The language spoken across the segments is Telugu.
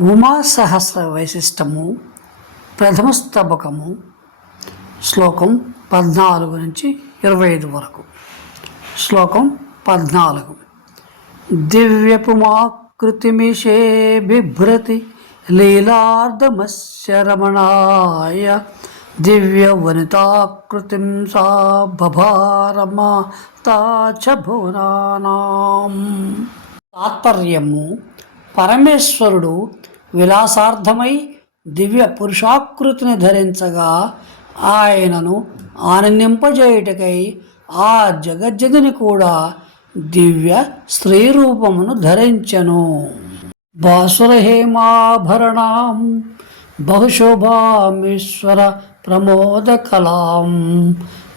ఉమా సహస్ర వైశిష్టము ప్రథమ స్తబకము శ్లోకం పద్నాలుగు నుంచి ఇరవై ఐదు వరకు. శ్లోకం పద్నాలుగు. దివ్యపుమాకృతిమిషే బిభ్రతి లీలార్ధమస్య రమణాయ దివ్య సా బభారమా తాచ భువనానాం. తాత్పర్యము పరమేశ్వరుడు విలాసార్థమై దివ్య పురుషాకృతిని ధరించగా ఆయనను ఆనందింపజేయుటకై ఆ జగజ్జదిని కూడా దివ్య స్త్రీ రూపమును ధరించెను. బాసురహేమాభరణాం బహుశోభామీశ్వర ప్రమోదకలాం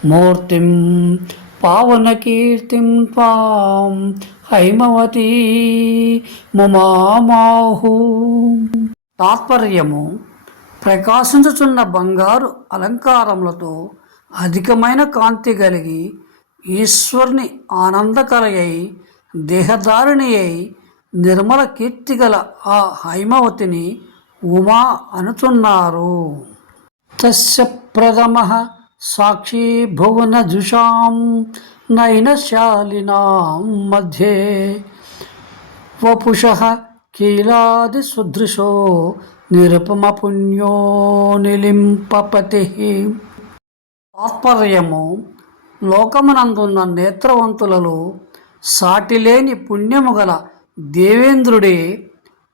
మూర్తిం పావనకీర్తిం త్వాం హైమవతీ ముమామాహు. తాత్పర్యము ప్రకాశించుచున్న బంగారు అలంకారములతో అధికమైన కాంతి కలిగి ఈశ్వరుని ఆనందకరయై దేహధారిణి అయి నిర్మల కీర్తి గల ఆ హైమవతిని ఉమా అనుచున్నారు. తస్య ప్రథమ సాక్షి భువన జుషాం నయనశాలినాం మధ్యే. వపుష కీలాది సుదృశో నిరుపమ పుణ్యో నిలింపపతి తాత్పర్యము లోకమునందున్న నేత్రవంతులలో సాటిలేని పుణ్యము గల దేవేంద్రుడే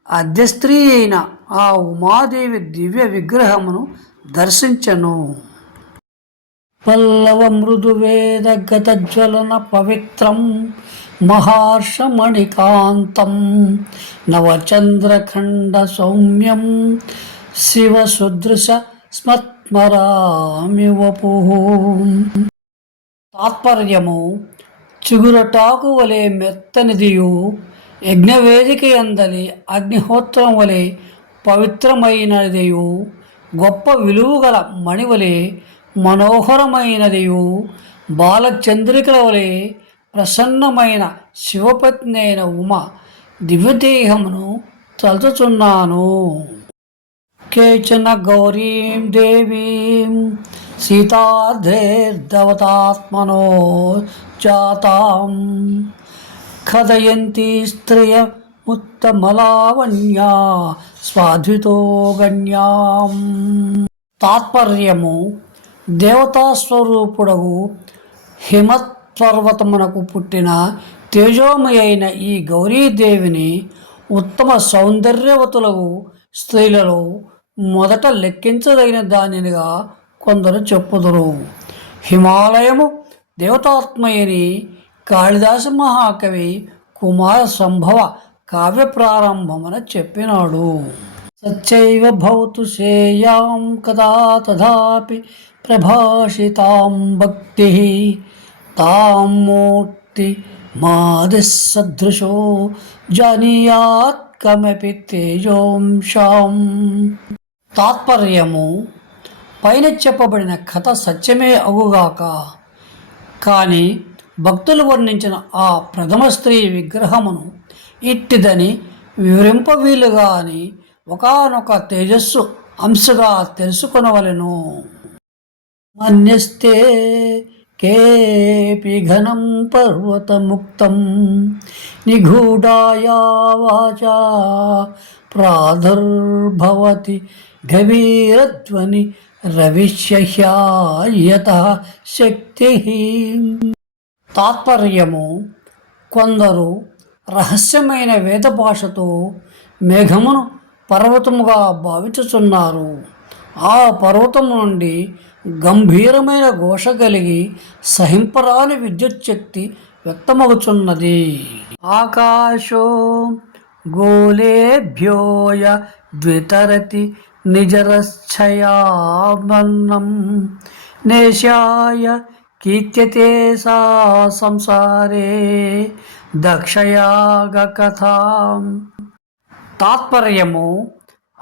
అధ్యస్త్రీ అయిన ఆ ఉమాదేవి దివ్య విగ్రహమును దర్శించను. పల్లవ మృదువేద గతజ్వలన పవిత్రం మహార్షమణికాంతం నవచంద్రఖండ సౌమ్యం శివ సుదృశ స్మత్మరామి వపు తాత్పర్యము చిగురటాకు వలె మెత్తనిదియు యజ్ఞవేదిక ఎందలి అగ్నిహోత్రం వలె పవిత్రమైనదియు గొప్ప విలువగల మణివలే మనోహరమైనదియు. బాలచంద్రికల వలె ప్రసన్నమైన శివపత్ని అయిన ఉమ దివ్యదేహమును తలుచుచున్నాను. కేచన గౌరీం దేవీం సీతార్ధేర్దవతాత్మనో జాతాం. కథయంతి స్త్రియ ముత్తమలావణ్యా స్వాధ్వితో గణ్యాం. తాత్పర్యము దేవతాస్వరూపుడగు హిమత్పర్వతమునకు పుట్టిన తేజోమయ అయిన ఈ గౌరీదేవిని ఉత్తమ సౌందర్యవతులకు స్త్రీలలో మొదట లెక్కించదగిన దానినిగా కొందరు చెప్పుదురు. హిమాలయము దేవతాత్మయని కాళిదాస మహాకవి కుమార సంభవ కావ్య ప్రారంభమున చెప్పినాడు. సచ్చైవ భవతు సేయాం కదా తథాపి ప్రభాషితాం భక్తి తాం మూర్తి మాదిసదృశో జానీయాత్ కమపి తేజోంశాం తాత్పర్యము పైన చెప్పబడిన కథ సత్యమే అవుగాక కానీ భక్తులు వర్ణించిన ఆ ప్రథమ స్త్రీ విగ్రహమును ఇట్టిదని వివరింపవీలుగా అని ఒకనొక తేజస్సు అంశగా తెలుసుకొనవలెను. మన్యస్తే కేపి ఘనం పర్వతముక్తం నిగూఢాయా వాచా ప్రాదుర్భవతి గభీరధ్వని రవిష్యహ్యాయత శక్తి. తాత్పర్యము కొందరు రహస్యమైన వేద భాషతో మేఘమును పర్వతముగా భావించుచున్నారు. ఆ పర్వతము నుండి గంభీరమైన ఘోష కలిగి సహింపరాని విద్యుత్ శక్తి వ్యక్తమవుచున్నది. ఆకాశో గోలేభ్యోయ ద్వితరతి నిజరశ్చయామన్నం నేశాయ కీర్త్యతే సా సంసారే దక్షయాగ దక్షయాగకథాం. తాత్పర్యము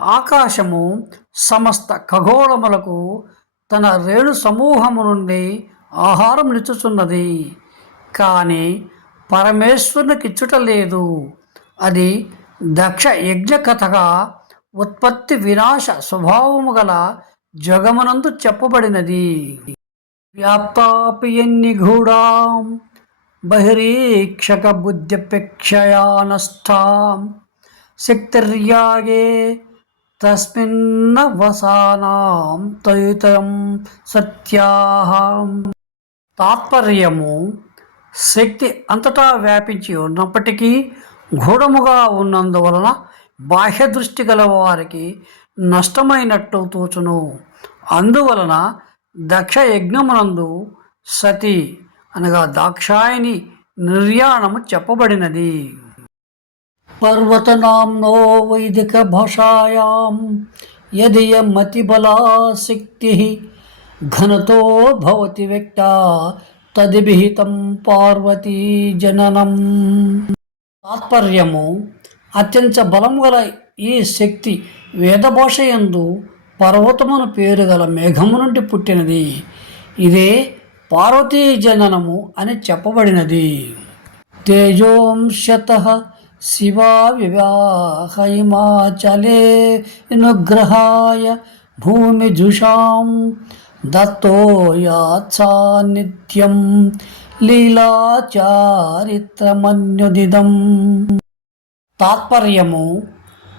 ఆకాశము సమస్త ఖగోళములకు తన రేణు సమూహము నుండి ఆహారం నిచ్చుచున్నది. కానీ పరమేశ్వరునికి ఇచ్చుట లేదు అది దక్ష యజ్ఞ కథగా ఉత్పత్తి వినాశ స్వభావము గల జగమునందు చెప్పబడినది. వ్యాప్తాపి నిగూఢాం బహిరీక్షక బుద్ధ్యపేక్షయానస్థాం శక్తిర్యాగే తస్మిన్న వసానాం సత్యాహం తాత్పర్యము శక్తి అంతటా వ్యాపించి ఉన్నప్పటికీ గూఢముగా ఉన్నందువలన బాహ్య దృష్టి గల వారికి నష్టమైనట్టు తోచును. అందువలన దక్ష యజ్ఞమునందు సతి అనగా దాక్షాయని నిర్యాణము చెప్పబడినది. పర్వతనాంనో వైదిక భాషాయాం యదియమతిబలాశక్తి ఘనతో భవతి వ్యక్త తదిభిహితం పార్వతీ జననం తాత్పర్యము అత్యంత బలం గల ఈ శక్తి వేదభాష యందు పర్వతమును పేరు గల మేఘము నుండి పుట్టినది. ఇదే పార్వతీ జననము అని చెప్పబడినది. తేజోంశత శివా వివాహైమాచలే అనుగ్రహాయ భూమిజుషాం దత్తో యాత్సా నిత్యం లీలాచారిత్రమన్యుదిదం. తాత్పర్యము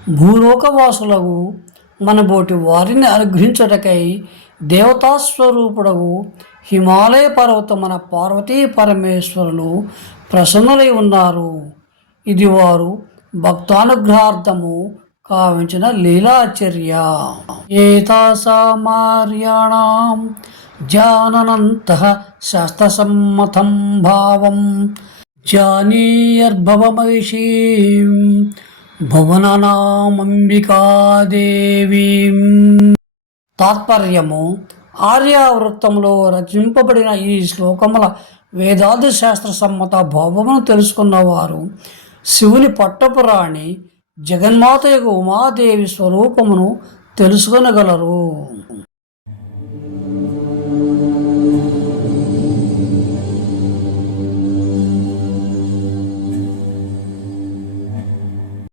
భూలోకవాసులకు మనబోటి వారిని అనుగ్రహించుటకై దేవతాస్వరూపుడవు హిమాలయ పర్వతమున పార్వతీ పరమేశ్వరులు ప్రసన్నులై ఉన్నారు. ఇది వారు భక్తానుగ్రహార్థము కావించిన లీలాచర్య. ఏతాసామార్యాణం జాననంత శాస్త్రసమ్మతం భావం జానీయర్భవమైషీం భువననామంబికాదేవీం. తాత్పర్యము ఆర్యావృత్తంలో రచింపబడిన ఈ శ్లోకముల వేదాది శాస్త్ర సమ్మత భావమును తెలుసుకున్నవారు శివుని పట్టపురాణి జగన్మాత యొక్క ఉమాదేవి స్వరూపమును తెలుసుకొనగలరు.